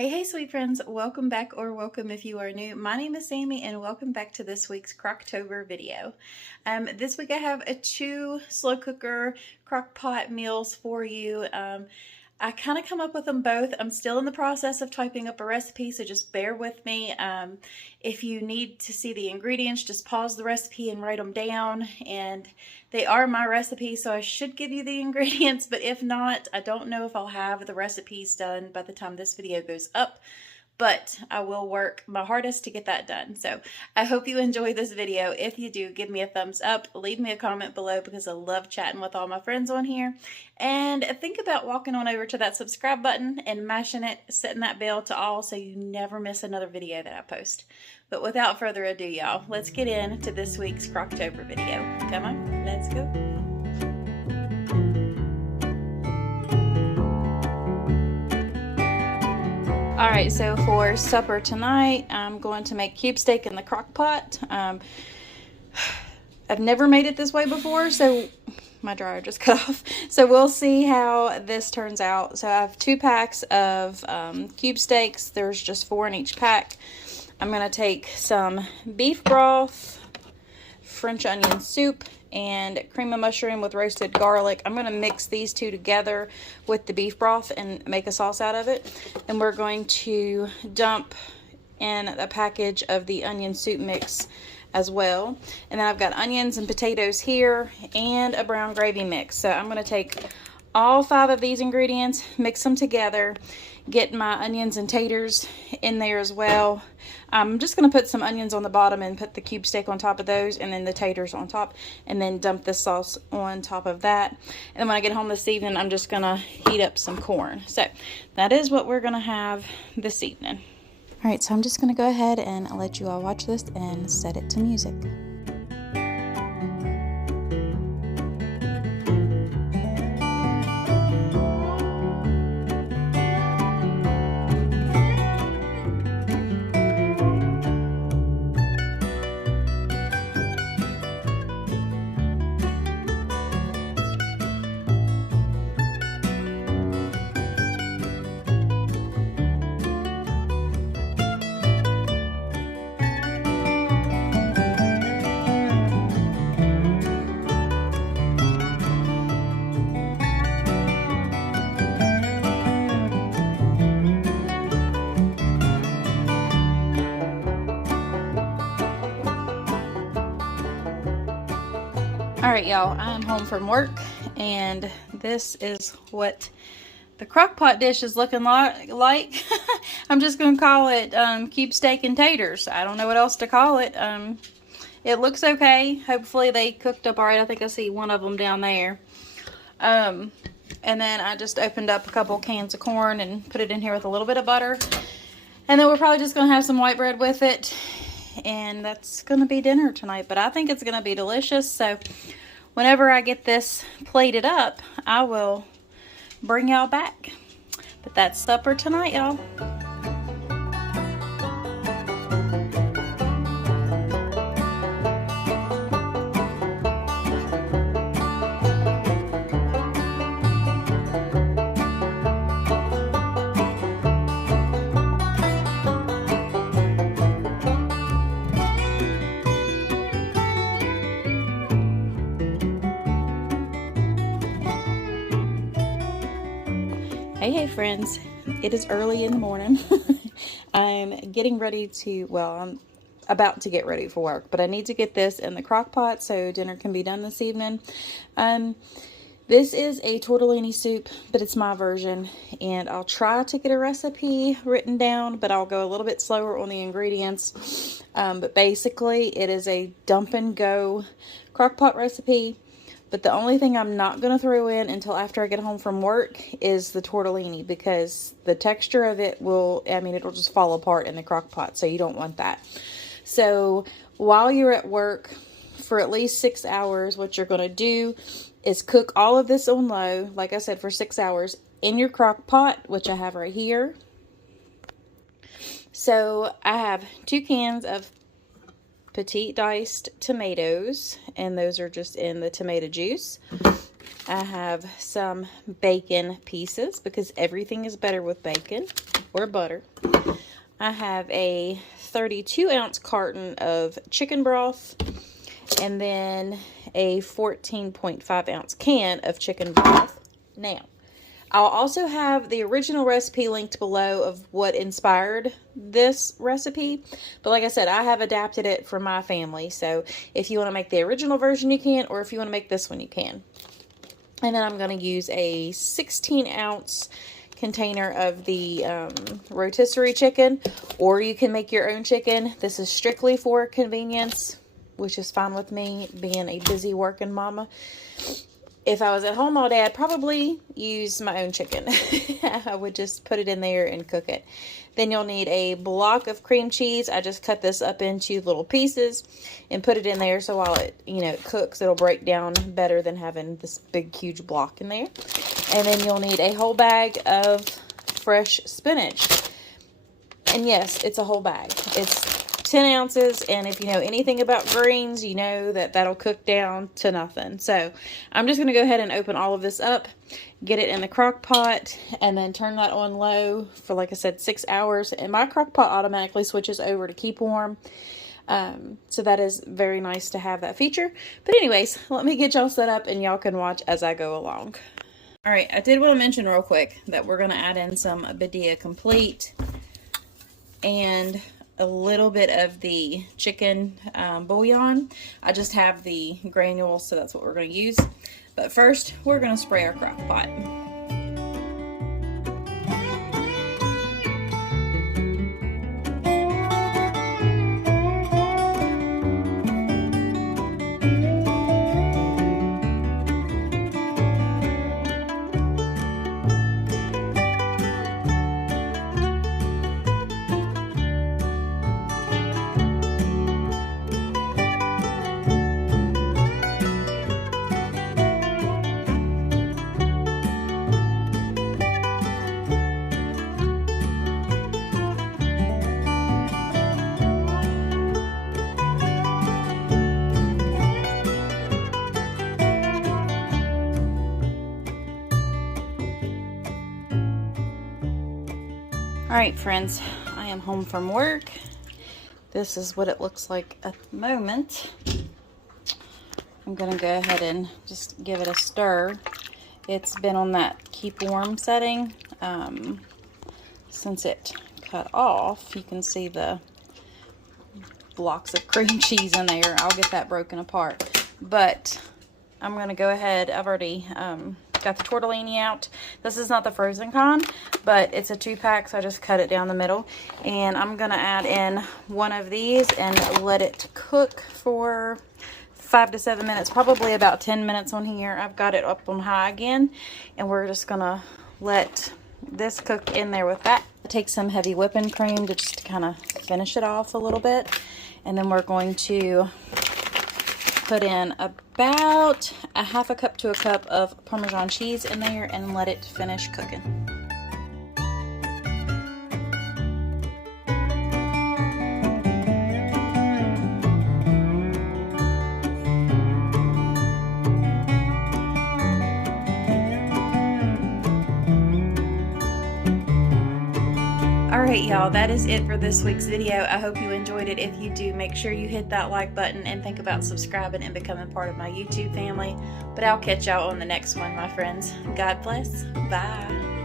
Hey sweet friends, welcome back, or welcome if you are new. My name is Sammy and welcome back to this week's Crocktober video. This week I have two slow cooker crock pot meals for you. I kind of come up with them both. I'm still in the process of typing up a recipe, so just bear with me. If you need to see the ingredients, just pause the recipe and write them down. And they are my recipes, so I should give you the ingredients, but if not, I don't know if I'll have the recipes done by the time this video goes up. But I will work my hardest to get that done. So I hope you enjoy this video. If you do, give me a thumbs up, leave me a comment below because I love chatting with all my friends on here. And think about walking on over to that subscribe button and mashing it, setting that bell to all so you never miss another video that I post. But without further ado, y'all, let's get into this week's Crocktober video. Come on, let's go. Alright, so for supper tonight, I'm going to make cube steak in the crock pot. I've never made it this way before, so my dryer just cut off. So we'll see how this turns out. So I have 2 packs of cube steaks. There's just 4 in each pack. I'm going to take some beef broth, French onion soup, and cream of mushroom with roasted garlic. I'm going to mix these two together with the beef broth and make a sauce out of it. And we're going to dump in a package of the onion soup mix as well. And then I've got onions and potatoes here and a brown gravy mix. So I'm going to take all 5 of these ingredients, mix them together, get my onions and taters in there as well. I'm just going to put some onions on the bottom and put the cube steak on top of those, and then the taters on top, and then dump this sauce on top of that. And then when I get home this evening, I'm just going to heat up some corn. So that is what we're going to have this evening. All right, so I'm just going to go ahead and let you all watch this and set it to music. Alright y'all, I'm home from work and this is what the crock pot dish is looking like. I'm just going to call it cube steak and taters. I don't know what else to call it. It looks okay. Hopefully they cooked up alright. I think I see one of them down there. And then I just opened up a couple cans of corn and put it in here with a little bit of butter. And then we're probably just going to have some white bread with it. And that's going to be dinner tonight. But I think it's going to be delicious. So whenever I get this plated up, I will bring y'all back. But that's supper tonight, y'all. Hey friends, it is early in the morning. I'm getting ready to, well, I'm about to get ready for work, but I need to get this in the crock pot so dinner can be done this evening. This is a tortellini soup, but it's my version, and I'll try to get a recipe written down, but I'll go a little bit slower on the ingredients. But basically it is a dump and go crock pot recipe. But the only thing I'm not going to throw in until after I get home from work is the tortellini, because the texture of it will, I mean, it'll just fall apart in the crock pot, so you don't want that. So while you're at work for at least 6 hours, what you're going to do is cook all of this on low, like I said, for 6 hours in your crock pot, which I have right here. So I have 2 cans of petite diced tomatoes, and those are just in the tomato juice. I have some bacon pieces because everything is better with bacon. or butter. I have a 32-ounce carton of chicken broth, and then a 14.5-ounce can of chicken broth. Now, I'll also have the original recipe linked below of what inspired this recipe. But like I said, I have adapted it for my family. So if you want to make the original version, you can. Or if you want to make this one, you can. And then I'm going to use a 16-ounce container of the rotisserie chicken. Or you can make your own chicken. This is strictly for convenience, which is fine with me, being a busy working mama. If I was at home all day, I'd probably use my own chicken. I would just put it in there and cook it. Then you'll need a block of cream cheese. I just cut this up into little pieces and put it in there, so while it, it cooks, it'll break down better than having this big, huge block in there. And then you'll need a whole bag of fresh spinach. And yes, it's a whole bag. It's 10 ounces, and if you know anything about greens, you know that that'll cook down to nothing. So I'm just going to go ahead and open all of this up, get it in the crock pot, and then turn that on low for, like I said, 6 hours. And my crock pot automatically switches over to keep warm. So that is very nice to have that feature. But anyways, let me get y'all set up and y'all can watch as I go along. All right, I did want to mention real quick that we're going to add in some Badia Complete and a little bit of the chicken bouillon. I just have the granules, so that's what we're going to use. But first, we're going to spray our crock pot. Alright friends, I am home from work. This is what it looks like at the moment. I'm going to go ahead and just give it a stir. It's been on that keep warm setting since it cut off. You can see the blocks of cream cheese in there. I'll get that broken apart. But I'm going to go ahead. I've already got the tortellini out. This is not the frozen kind, but it's a 2-pack, so I just cut it down the middle. And I'm gonna add in one of these and let it cook for 5 to 7 minutes, probably about 10 minutes on here. I've got it up on high again, and we're just gonna let this cook in there with that. Take some heavy whipping cream to just kind of finish it off a little bit, and then we're going to put in about a half a cup to a cup of Parmesan cheese in there and let it finish cooking. Alright y'all, that is it for this week's video. I hope you enjoyed it. If you do, make sure you hit that like button and think about subscribing and becoming part of my YouTube family. But I'll catch y'all on the next one, my friends. God bless. Bye.